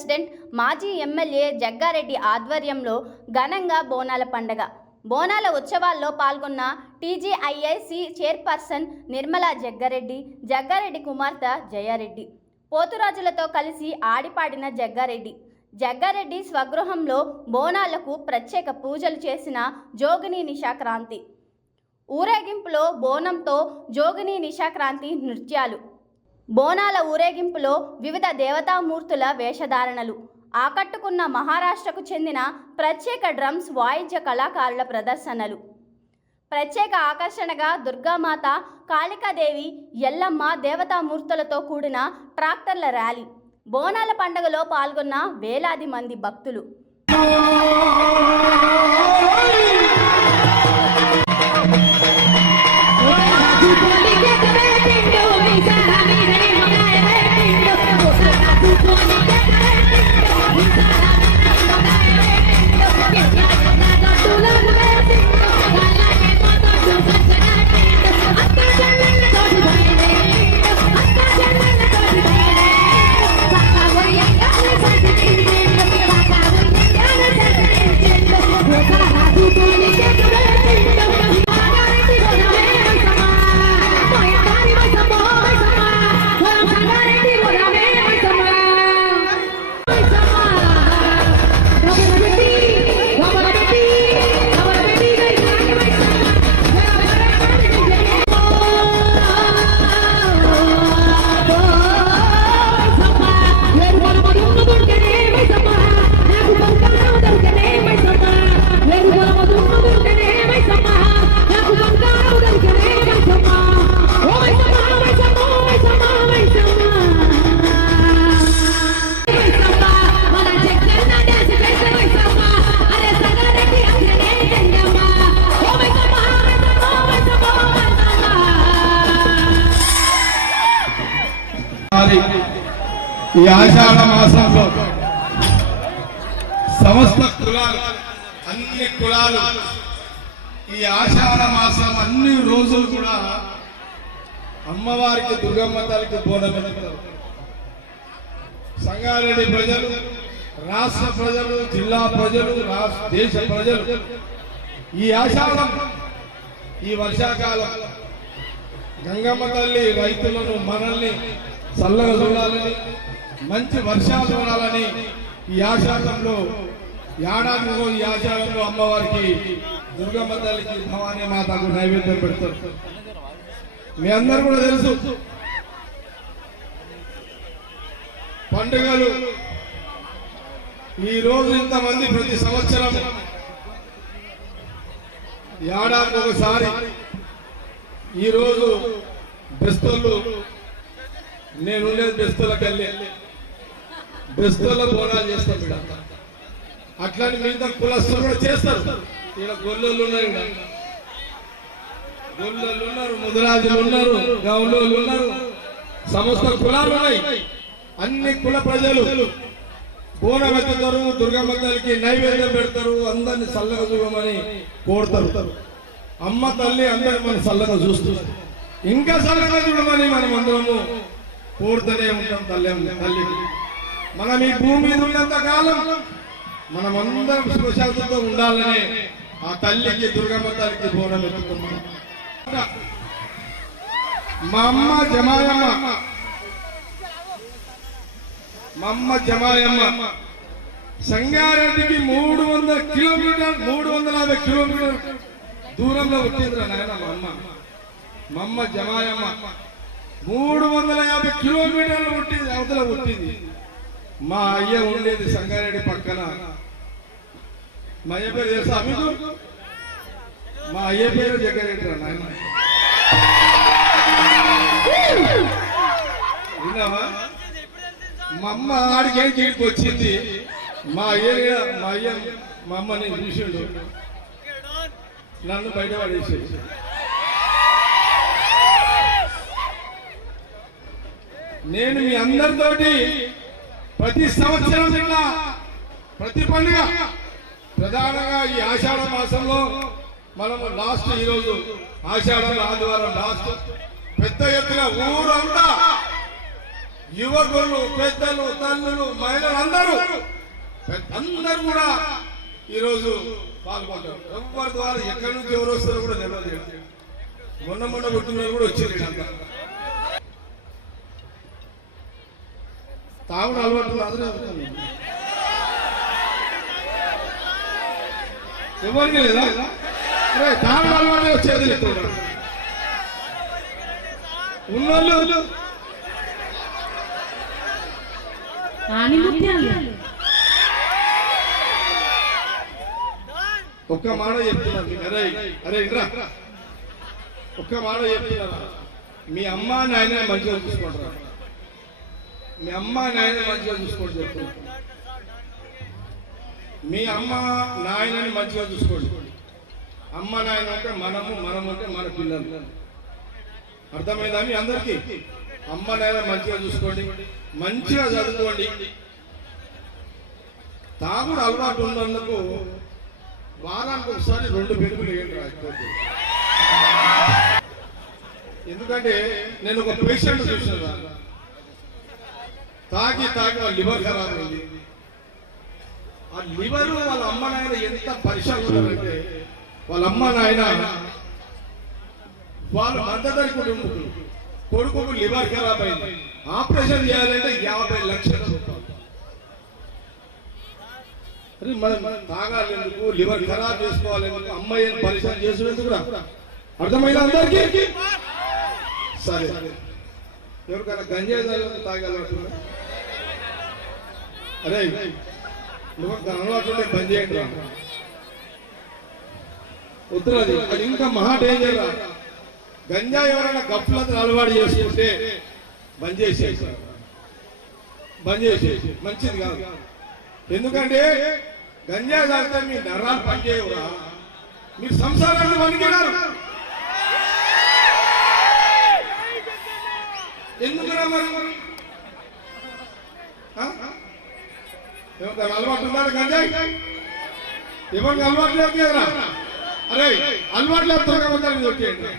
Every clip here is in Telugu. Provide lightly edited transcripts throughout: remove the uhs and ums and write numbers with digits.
ప్రెసిడెంట్ మాజీ ఎమ్మెల్యే జగ్గారెడ్డి ఆధ్వర్యంలో ఘనంగా బోనాల పండుగ బోనాల ఉత్సవాల్లో పాల్గొన్న టీజీఐఐసి చైర్పర్సన్ నిర్మలా జగ్గారెడ్డి కుమార్తె జయారెడ్డి పోతురాజులతో కలిసి ఆడిపాడిన జగ్గారెడ్డి స్వగృహంలో బోనాలకు ప్రత్యేక పూజలు చేసిన జోగిని నిశాక్రాంతి ఊరేగింపులో బోనంతో జోగిని నిశాక్రాంతి నృత్యాలు బోనాల ఊరేగింపులో వివిధ దేవతామూర్తుల వేషధారణలు ఆకట్టుకున్న మహారాష్ట్రకు చెందిన ప్రత్యేక డ్రమ్స్ వాయిద్య కళాకారుల ప్రదర్శనలు ప్రత్యేక ఆకర్షణగా దుర్గామాత కాళికాదేవి ఎల్లమ్మ దేవతామూర్తులతో కూడిన ట్రాక్టర్ల ర్యాలీ బోనాల పండుగలో పాల్గొన్న వేలాది మంది భక్తులు ఈ ఆషాఢ మాసంలో సమస్త కులాలు అన్ని కులాలు ఈ ఆషాఢ మాసం అన్ని రోజులు కూడా అమ్మవారికి దుర్గమ్మ తల్లికి బోనం ఎత్తుతారు. సంగారెడ్డి ప్రజలు, రాష్ట్ర ప్రజలు, జిల్లా ప్రజలు, దేశ ప్రజలు ఈ ఆషాఢం ఈ వర్షాకాలం గంగమ్మ తల్లి రైతులను మనల్ని చల్లగా చూడాలని మంచి వర్షాలు చూడాలని ఈ ఆషాఢంలో ఏడాదిలో ఈ ఆషాఢంలో అమ్మవారికి దుర్గమ్మ తల్లికి భవానీ మాతకు నైవేద్యం పెడతారు. మీ అందరూ కూడా తెలుసు పండుగలు ఈ రోజు ఇంతమంది ప్రతి సంవత్సరం ఏడాదికి ఒకసారి ఈరోజు బెస్తోళ్ళు నేను ఉండేది బెస్తోళ్ళకి వెళ్ళి బెస్తోళ్ళ బోనాలు చేస్తాం. అట్లాంటి మిగతా కులస్తులు కూడా చేస్తారు. ఇక్కడ గొల్లోళ్ళు ఉన్నారు, గొల్లోళ్ళు ఉన్నారు, ముదరాజులు ఉన్నారు, గౌలోళ్ళు ఉన్నారు, సమస్త కులాలు ఉన్నాయి. అన్ని కుల ప్రజలు బోనం ఎత్తుతారు, దుర్గమ్మ తల్లికి నైవేద్యం పెడతారు, అందరిని చల్లగా చూడమని కోరుతారు. అమ్మ తల్లి అందరిని మనం చల్లగా చూస్తున్నారు, ఇంకా చల్లగా చూడమని మనం అందరము కోరుతూనే ఉంటాం. తల్లి మనం ఈ భూమి మీద ఉన్నంత కాలం మనం అందరం సుఖశాంతితో ఉండాలని ఆ తల్లికి దుర్గమ్మ తల్లికి బోనం ఎత్తుతున్నాం. మా అమ్మ జమాయమ్మ సంగారెడ్డికి 300 కిలోమీటర్ 350 కిలోమీటర్ దూరంలో పుట్టిందిరా నాయన మా అమ్మ జమాయమ్మ 350 కిలోమీటర్లు పుట్టింది, అవతల పుట్టింది. మా అయ్య ఉండేది సంగారెడ్డి పక్కన. మా అయ్య పేరు తెలుసా మీకు? మా అయ్య పేరు జగ్గారెడ్డి రా నాయన. విన్నావా? మా అమ్మ ఆడికి వచ్చింది. మా అయ్య మా అమ్మని చూసిండు, నన్ను బయట పడేసేది. నేను మీ అందరితోటి ప్రతి సంవత్సరం ఇట్లా ప్రతి పండుగ ప్రధానంగా ఈ ఆషాఢ మాసంలో మనము లాస్ట్ ఈరోజు ఆషాఢ ఆదివారం లాస్ట్ పెద్ద ఎత్తున ఊరంతా యువకులు, పెద్దలు, తల్లులు, మహిళలు అందరూ కూడా ఈరోజు పాల్గొంటారు. ఎవరి ద్వారా ఎక్కడి నుంచి ఎవరు వస్తారో కూడా తెలియదు. మొన్న పుట్టిన కూడా వచ్చారు. అంతా తాగుడు అలవాటు ఎవరికి లేదా? అరే తాగుడు అలవాటు వచ్చేది ఉన్నోళ్ళు ఒక్క మాట చెప్తున్నారు. అరే అరే ఇంద్రా ఒక్క మాట చెప్తున్నారు. మీ అమ్మ నాయన మంచిగా చూసుకుంటారు. మీ అమ్మ నాయన మంచిగా చూసుకోండి చెప్తున్నారు. మీ అమ్మ నాయనని మంచిగా చూసుకోండి. అమ్మ నాయన అంటే మనము, మనం అంటే మన పిల్లలు. అర్థమైందా మీ అందరికీ? అమ్మ నాయన మంచిగా చూసుకోండి, మంచిగా చదువుకోండి. తాగుడు అలవాటు ఉన్నందుకు వారానికి ఒకసారి 2 పెరుగులు వేయండి రాకపోతే. ఎందుకంటే నేను ఒక పేషెంట్ చూసాను, తాగి వాళ్ళ లివర్ ఖరాబ్ అయింది. ఆ లివర్ వాళ్ళ అమ్మ నాయన ఎంత పరిశ్రమ ఉన్నారంటే, వాళ్ళ అమ్మ నాయన వాళ్ళు మద్దతు కుటుంబం కొడుకు లివర్ ఖరాబ్ అయింది. ఆపరేషన్ చేయాలంటే 50 లక్షల రూపాయలు. అరే మనం తాగాలి ఎందుకు, లివర్ ఖరాబ్ చేసుకోవాలి ఎందుకు, అమ్మాయిని పరిశ్రమ చేసేందుకు రా. అర్థమైనా అందరికీ? సరే ఎవరికైనా గంజాయి తాగలరు? అరే నువ్వు అలవాటు బంద్ చేయండి రా. ఉత్తరది అది ఇంకా మహా డేంజర్ రా. గంజా ఎవరైనా గఫ్లత్ అలవాటు చేసుకుంటే బంద్ చేసేసి మంచిది కాదు. ఎందుకంటే గంజా తాగితే మీ నరాలు పనిచేయవురా, మీరు సంసారాన్ని పనికిరారు. ఎందుకురా మరి అలవాటు ఉన్నారు గంజాయి? ఎవరికి అలవాటు లేదు కదా? అరే అలవాటు లేదు దొరకబోతారని చెప్పండి.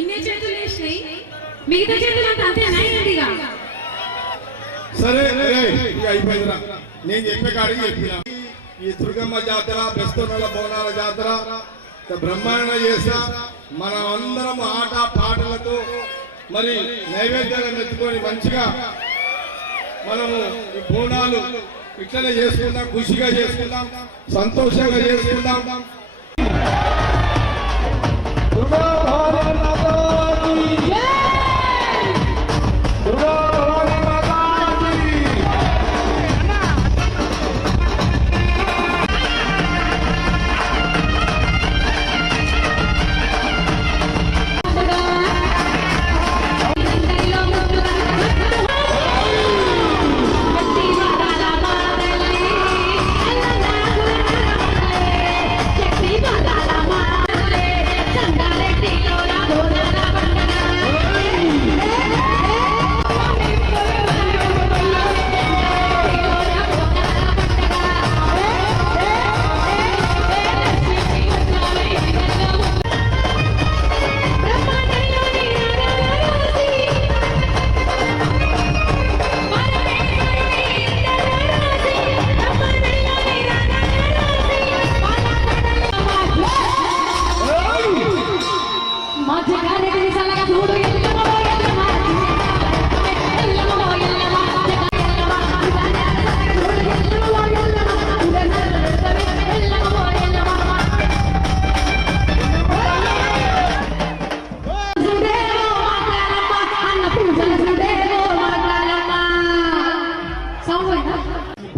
ఇన్ని చేతులు వేసినాయి, మిగతా చేతులు అంతా అంతేనా? సరే ఇక అయిపోయిందిరా. నేను చెప్పే కాడికి చెప్పిన ఈ దుర్గమ్మ జాతర, బెస్తోనల బోనాల జాతర బ్రహ్మాండంగా చేస్తా. మనం అందరం ఆట పాటలతో మరి నైవేద్యాలను ఎత్తుకొని మంచిగా మనము ఈ బోనాలు ఇట్లనే చేసుకుందాం, ఖుషిగా చేసుకుందాం, సంతోషంగా చేసుకుందాం.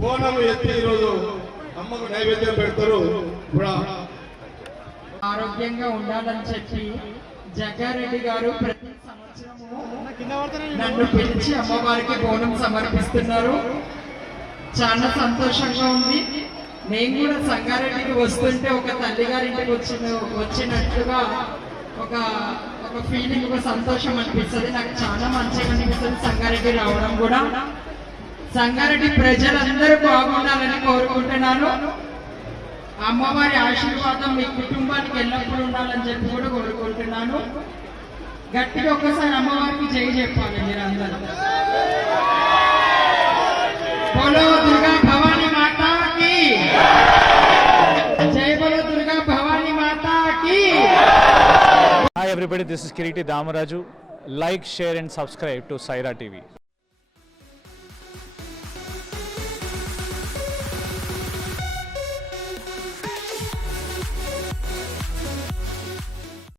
బోనాలు ఎత్తి ఈరోజు అమ్మకు నైవేద్యం పెడతారు. ఆరోగ్యంగా ఉండాలని చెప్పి జగ్గారెడ్డి గారు ప్రతి సంవత్సరము నన్ను పిలిచి అమ్మవారికి బోనం సమర్పిస్తున్నారు. చాలా సంతోషంగా ఉంది. నేను కూడా సంగారెడ్డికి వస్తుంటే ఒక తల్లిగారింటికి వచ్చినట్టుగా ఒక ఫీలింగ్, ఒక సంతోషం అనిపిస్తుంది. నాకు చాలా మంచిగా అనిపిస్తుంది సంగారెడ్డి రావడం కూడా. సంగారెడ్డి ప్రజలందరూ బాగుండాలని కోరుకుంటున్నాను. అమ్మవారి ఆశీర్వాదం మీ కుటుంబానికి ఎల్లప్పుడూ ఉండాలని చెప్పి కూడా కోరుకుంటున్నాను. గట్టిగా ఒక్కసారి అమ్మవారికి జై చెప్పాలి మీరందరూ. బోలో దుర్గా భవానీ మాతాకి జై, బోలో దుర్గా భవానీ మాతాకి. Hi everybody, this is Kiriti Damaraju. Like, share and subscribe to Saira TV.